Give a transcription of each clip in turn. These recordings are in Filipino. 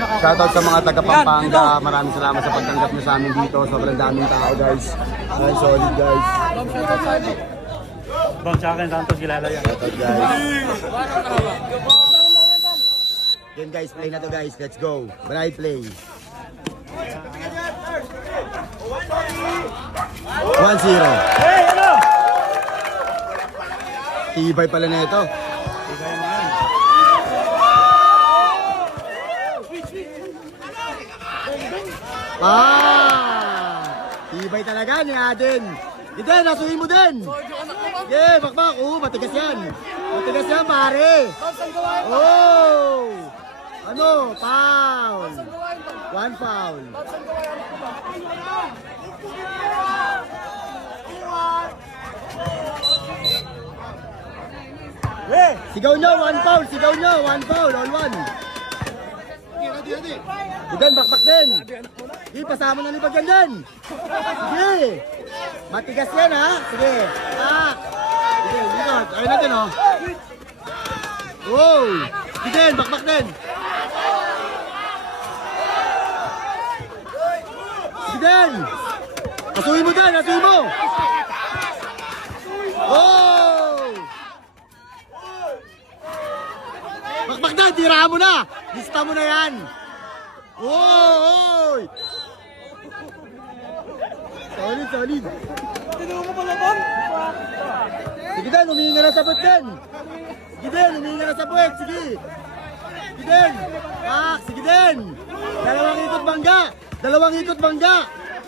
Shoutout sa mga taga Pampanga. Maraming salamat sa pagtanggap niyo sa amin dito. Sobrang daming tao guys. Ay, solid guys. Bang sa akin, Santos kilala yan. Shoutout guys. Yan guys, play na to guys. Let's go. Bride play. 1-0. Tibay pala na ito. Tibay talaga ni Aden. Hindi, nasuhin mo din. Okay, bakbak. Matigas yan. Matigas yan, pare. Oh! Ano? Foul. 1 foul. Sigaw nyo, 1 foul. Sigaw nyo, 1 foul. All 1. Digan, bakbak din. Sige, pasama na ni Bagyan din. Sige. Matigas yan, ha? Sige. Sige, dito. Ayun natin, oh. Wow. Sige, bakbak din. Sige din. Asuhin mo din, asuhin mo. Oh. Bakbak din, tirahan mo na. Lista mo na yan. Oy! Solid, solid. Tinuro mo pala bang? Sige din, humihinga na sa puwet din. Sige din, humihinga na sa puwet. Sige. Sige din. Sige din. Dalawang ikot bangga. Dalawang ikot bangga.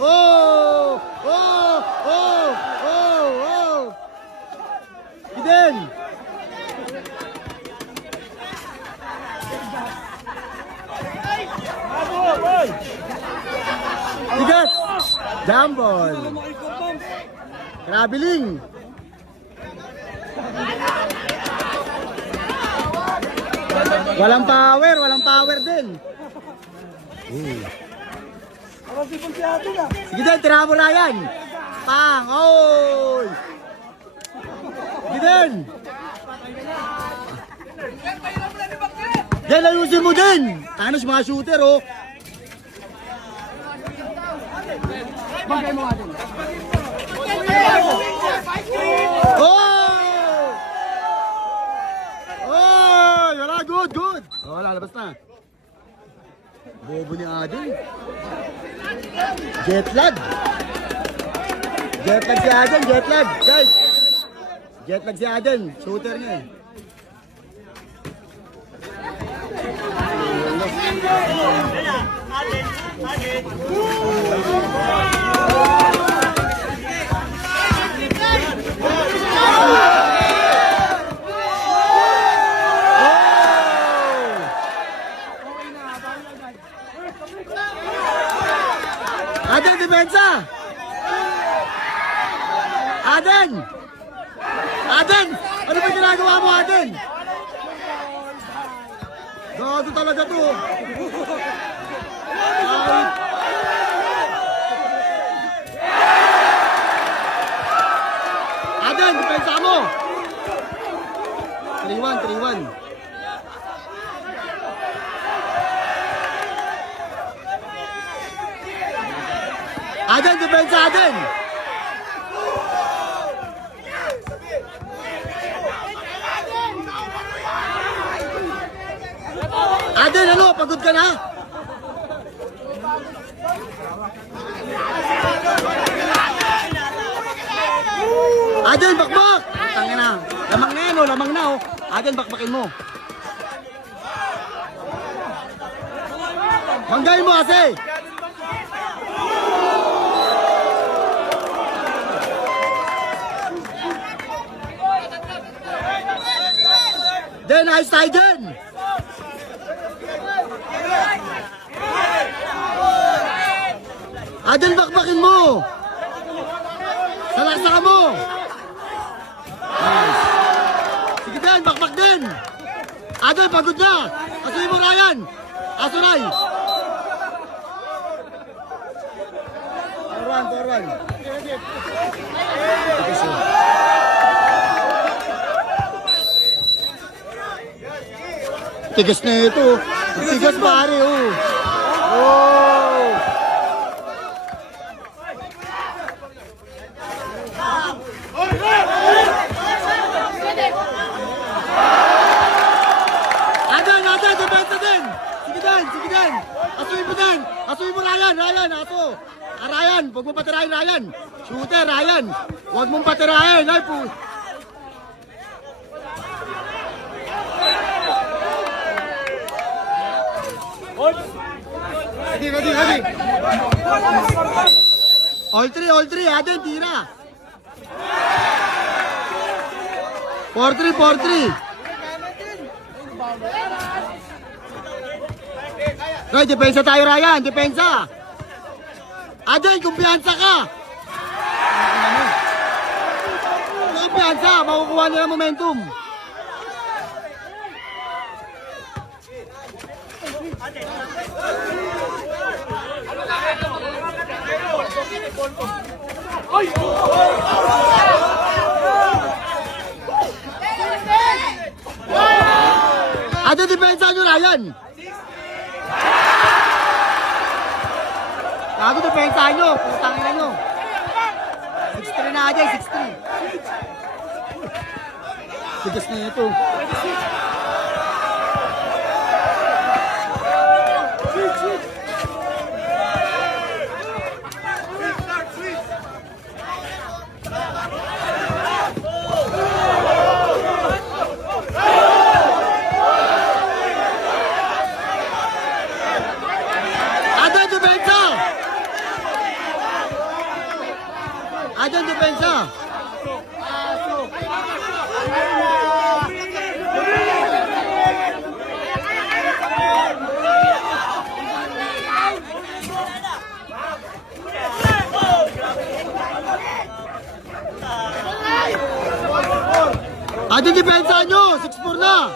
Oh! Oh! Oh! Oh! Oh! Sige din. Tigat! Jambol! Traveling! Walang power din. Sige din, tira mo Ryan. Pang! Oy! Sige din! Yan, ayusin mo din! Tanos mga shooter, oh! Bagay mo natin. Oh! Oh! Yara, good, good! Oh, lalabas na. Bobo ni Aden. Jetlag. Jetlag si Aden, jetlag. Guys, jetlag si Aden. Shooter niya eh. Aden, depensa! Aden! Aden! Ano ba ginagawa mo, Aden? Gago talaga to. Aden, depensa mo! 3-1, 3-1. Aden, depensa Aden! Aden, ano? Pagod ka na? Aden, bakbak! Tangin na. Lamang na yan, oh. Lamang na, oh. Aden, bakbakin mo. Manggay mo kasi! Den, ayos tayo din! Aden, bakbakin mo! Salaksa ka mo! Nice. Sige din, bakbak din! Aden, pagod na! Asuhin mo Ryan! Asuray! Forward. Tigas na ito. Tigas pare, oh. Oh. Adan, depensa din. Sige din. Asuin mo din. Asuin mo Ryan, aso. Ryan, huwag mo patirahin Ryan. Shooter, Ryan. Huwag mong patirahin. Ay, po. Ready. All three, Aden, tira. 4-3. Roy, depensa tayo, Ryan. Depensa. Aden, kumpiyansa ka. Kumpiyansa, makukuha nila momentum. Aden, depensa nyo, Ryan. Gago, depensa nyo. Putang ina nyo. 6-3 na Aden, 6-3. Tigas na ito. Adan depensa. Adan depensa nyo, 6-4 na.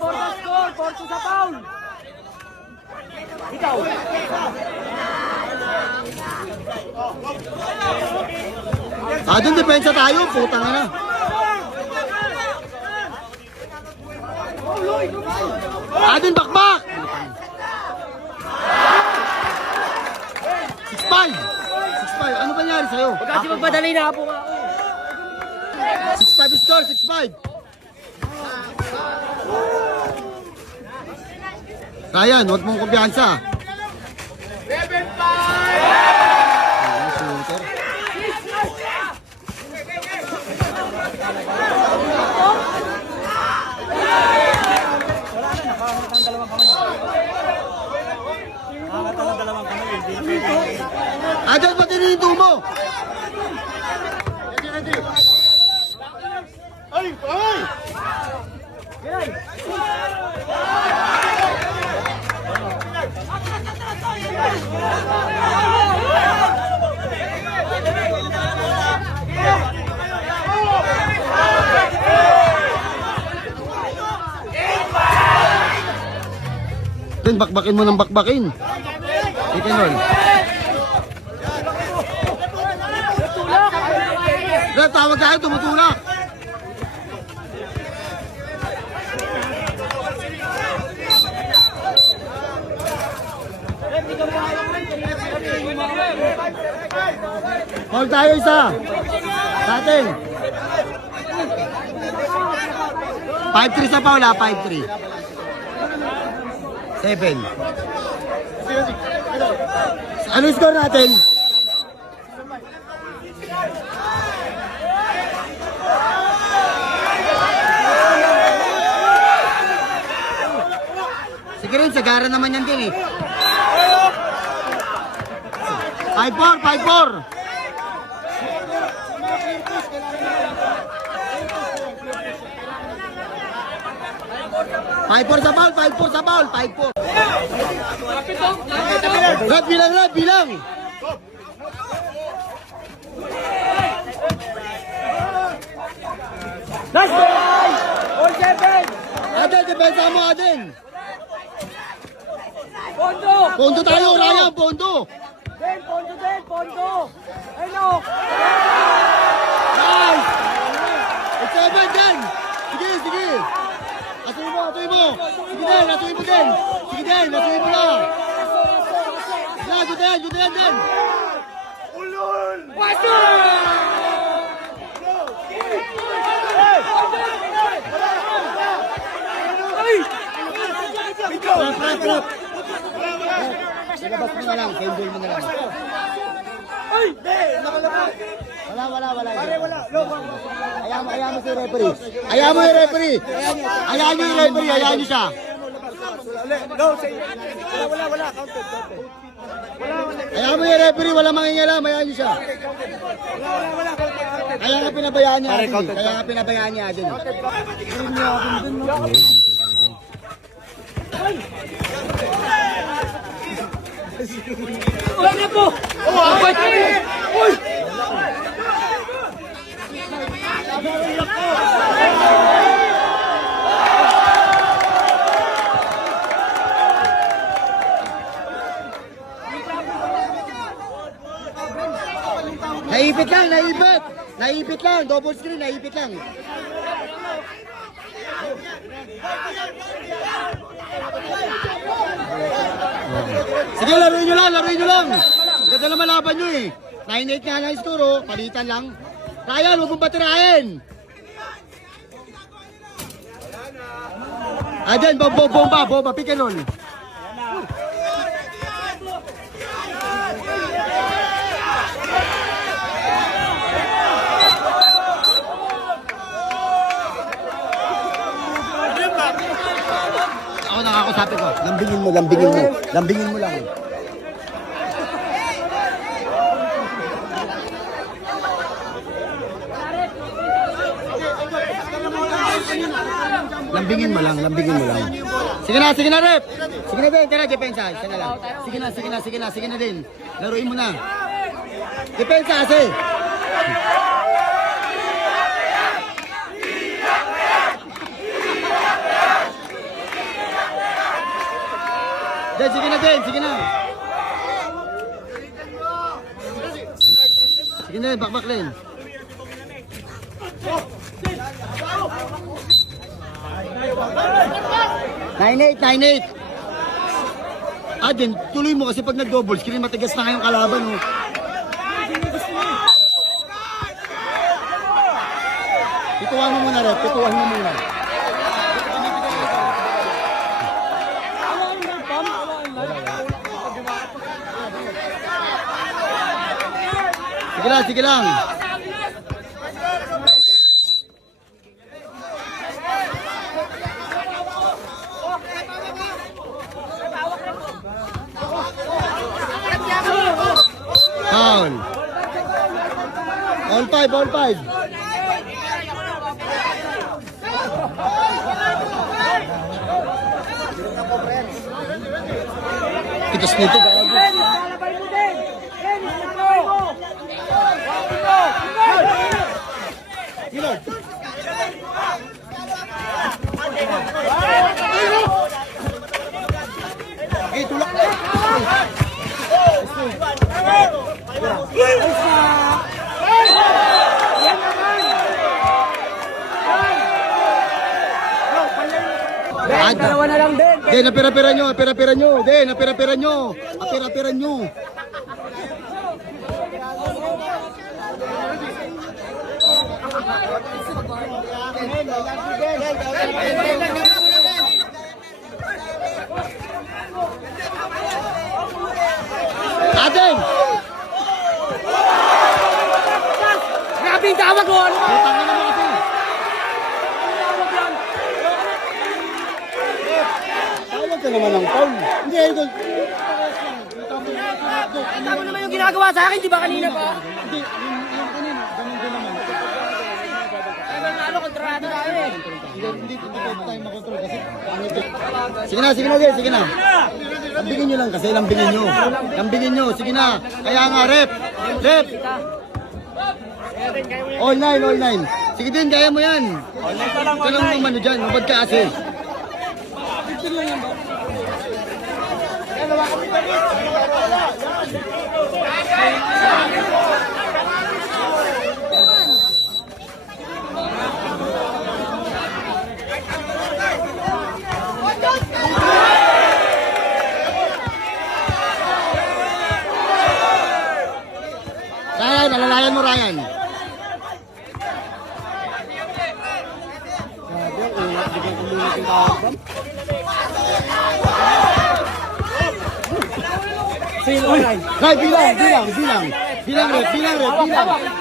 4 na score, 4 sa foul. Ikaw. Adan depensa tayo, putang ina. Adan bakbak. 6-5. Ano ba nangyari sa'yo? Huwag kasi magpadali na po nga ako. 6-5 score, 6-5. Ryan, huwag mong kumpiyansa. 7-5! Adan, pati nihinto mo! Ay! Then bakbakin mo ng bakbakin. Ito nun. Red, tawag tayo, tumutulak. Hold tayo isa. Sa atin. 5-3 sa Paula, 5-3. 7. Ano yung score natin? Sige rin, sagara naman yan din eh. 5-4. 5-4 sa foul, 5-4. Red, bilang. Last ball! 4-7! Aden, depensa mo, Aden. Pondo! Pondo tayo, Ryan, pondo. Pondo! Ano? Nice! It's 7 din. Sige. Asuin mo. lasuin mo. Sige din, lasuin mo din. Sige din, lasuin mo na. Yan, Judean din. Trap. Ilabas mo na lang, paintball mo na lang. Wala. Ayaw mo si referee. Ayaw yung referee siya. Ayaw mo yung referee, wala mangingialam, ayaw niyo siya. Kaya nga pinabayaan niya din. Wala na po! Uy! Naipit lang, double screen, naipit lang. Sige, laruin nyo lang. Ganda naman laban nyo eh. 9-8 nga lang score, oh. Palitan lang. Ryan, huwag mong patirahin. Ayan, bomba, pick and roll. Ako nakakausapin ko. Lambingin mo lang. Lambingin mo lang. Sige na, rep. Sige na din, tara, depensa. Isa na lang. Sige na din. Laruin mo na. Depensa kasi. Sige na. Sige na, bakbak din. Nine eight. Din, tuloy mo kasi pag nag-double screen, matigas na kayong kalaban. Oh. Pituan mo muna, rep. Sige lang. Foul. All five. Tigas nito. Tulak na. Dalawa na lang din. Napira-pira nyo. Atin! Grabe yung tawag ko! Tawag ka naman ng foul. Hindi, idol. Tama naman yung ginagawa sa akin, di ba kanina pa? Hindi, yung kanina, ganun din naman. Ano, kontrado tayo eh. Hindi tayo makontrol kasi Sige na. Lambingin nyo lang kasi, lambingin nyo. Sige na. Kaya nga, rep. All nine. Sige din, kaya mo yan. Ikaw lang umano dyan, mabad ka kasi. alalayan mo, Ryan. Right, bilang.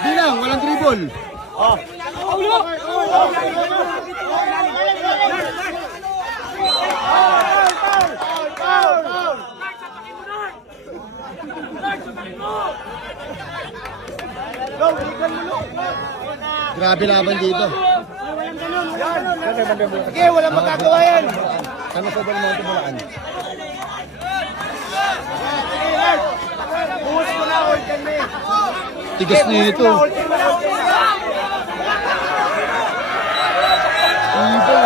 Bilang, walang dribble. Grabe laban dito. Sige, walang magagawa yan. Ano sa Del Monte, Bulacan? Buhos mo na, hold ka na. Tigas na ito. Iba.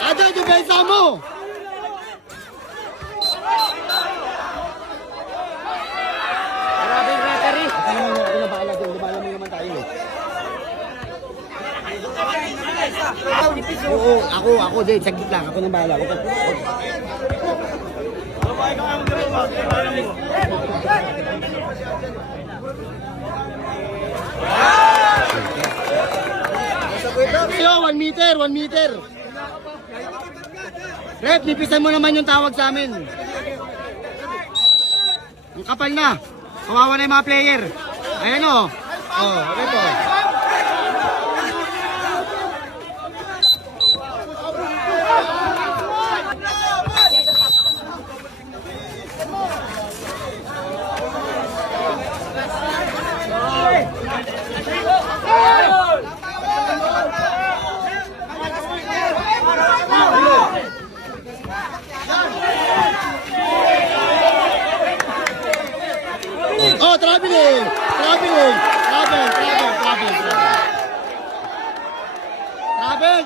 Ada depensa mo. Grabe yung referee. Ako na bahala doon, bahala mo naman tayo eh. Oo, ako din, saglit lang, ako nang bahala. Yo, 1 meter. Rep, nipisan mo naman yung tawag sa amin. Ang kapal na. Kawawa na yung mga player. Ayan o. Okay po. Oh, traveling!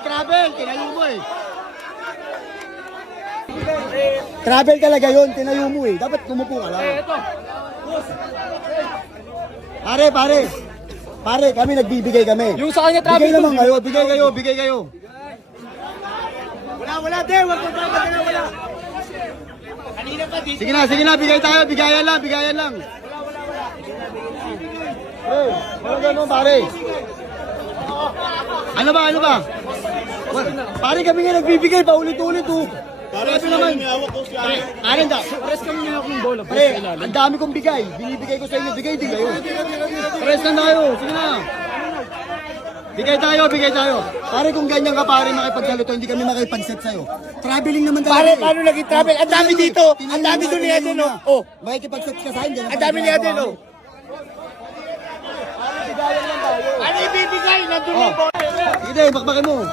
Travel! Tinayo mo eh. Travel talaga yun, tinayo mo eh. Dapat tumupo ka lang. Pare, kami nagbibigay kami. Yung sa kanya travel. Bigay naman kayo, bigay kayo. Wala, de. Wag mo trabaho na, wala. Kanina pa, di. Sige na, bigay tayo, bigayan lang. Hey, walang ganun pare. Ano ba? Pare kami nga nagbibigay pa ulit-ulit oh. Pare naman. Pare, Press kami niya akong bola. Pare, ang dami kong bigay. Binibigay ko sa inyo, bigay din kayo. Pares na tayo, sige na. Bigay tayo. Pare kung ganyan ka pare makipagsalito, hindi kami makipag-set sa'yo. Traveling naman talaga. Pare, paano naging travel? Ang dami dito. Ang dami doon niya din, oh. Oh. Makikipag-set ka sa akin. Ang dami niya din, oh. Ano ibibigay? Nandun yung bola. Sige din, bakbakin mo.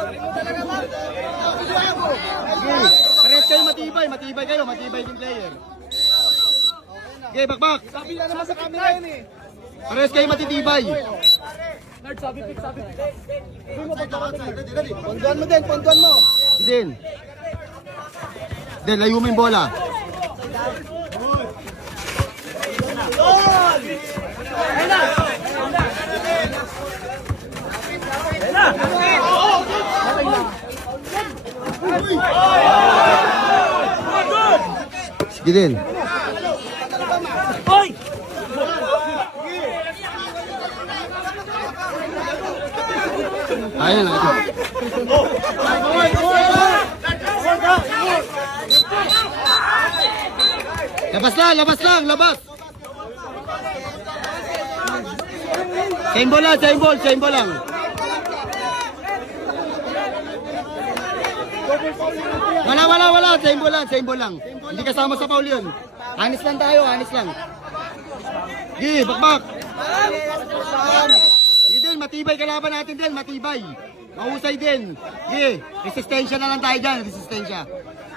Pares kayo matibay kayo, matibay din player. Okay, bakbak. Sabi na naman sa camera yun, eh. Pares kayo matitibay. Sabi pick. Ponduan mo. Din. Then, layo mo yung bola. Sige din. Hoy! Ayan na. Labas. Same ball lang. Wala. Same ball lang. Hindi kasama sa foul yun. Honest lang tayo. Gi, bakbak. Sige din, matibay kalaban natin din, matibay. Mahusay din. Gi, resistensya na lang tayo dyan, resistensya.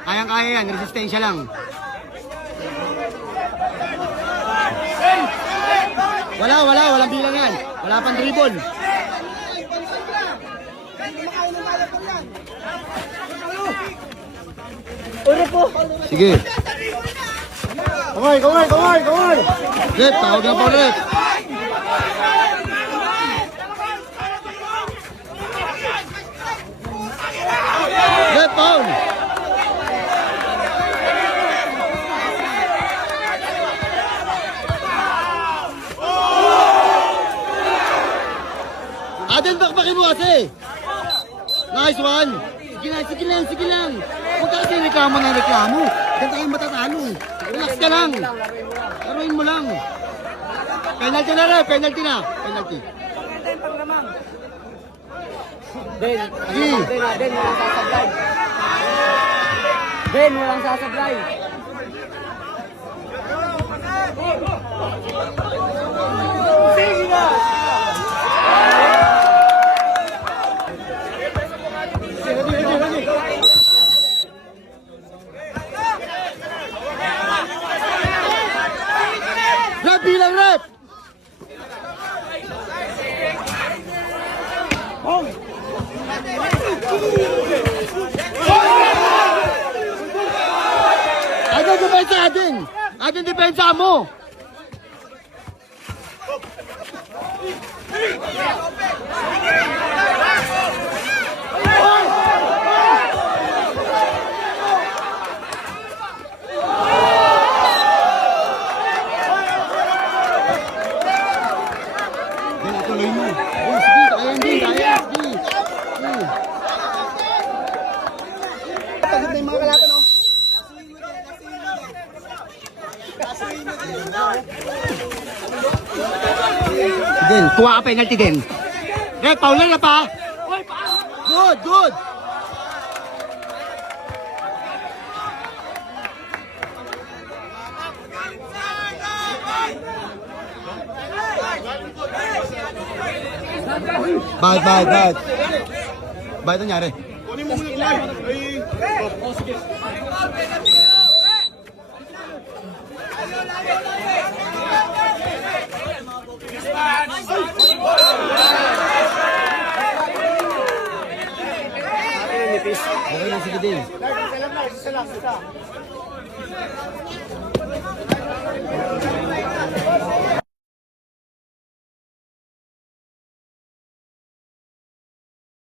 Kayang-kaya yan, resistensya lang. Walang bilang yan. Wala pang dribble. Uri po. Sige. Kaway! Rep, tawag na po rep. Rep, foul. Aden, bakbakin mo kasi. Nice one. Sige lang. Huwag ka kasi reklamo ng reklamo. Ganito kayong matatalo. Relax ka lang. Laruin mo lang. Penalty na rin, penalty na. Penalty. Den, Sige. Den, walang sasablay. Den, walang sasablay. Rep, bilang rep. Aden, depensa Aden. Aden, depensa mo. Tuloy mo. Oh, sige, kaya hindi, kaya. Sige. Sige. Pagod na yung mga kalaban, oh. Din, kuha ka penalty din. Red, foul na pa. Good. Bakit? Bakit nangyari? Okay na, sige din.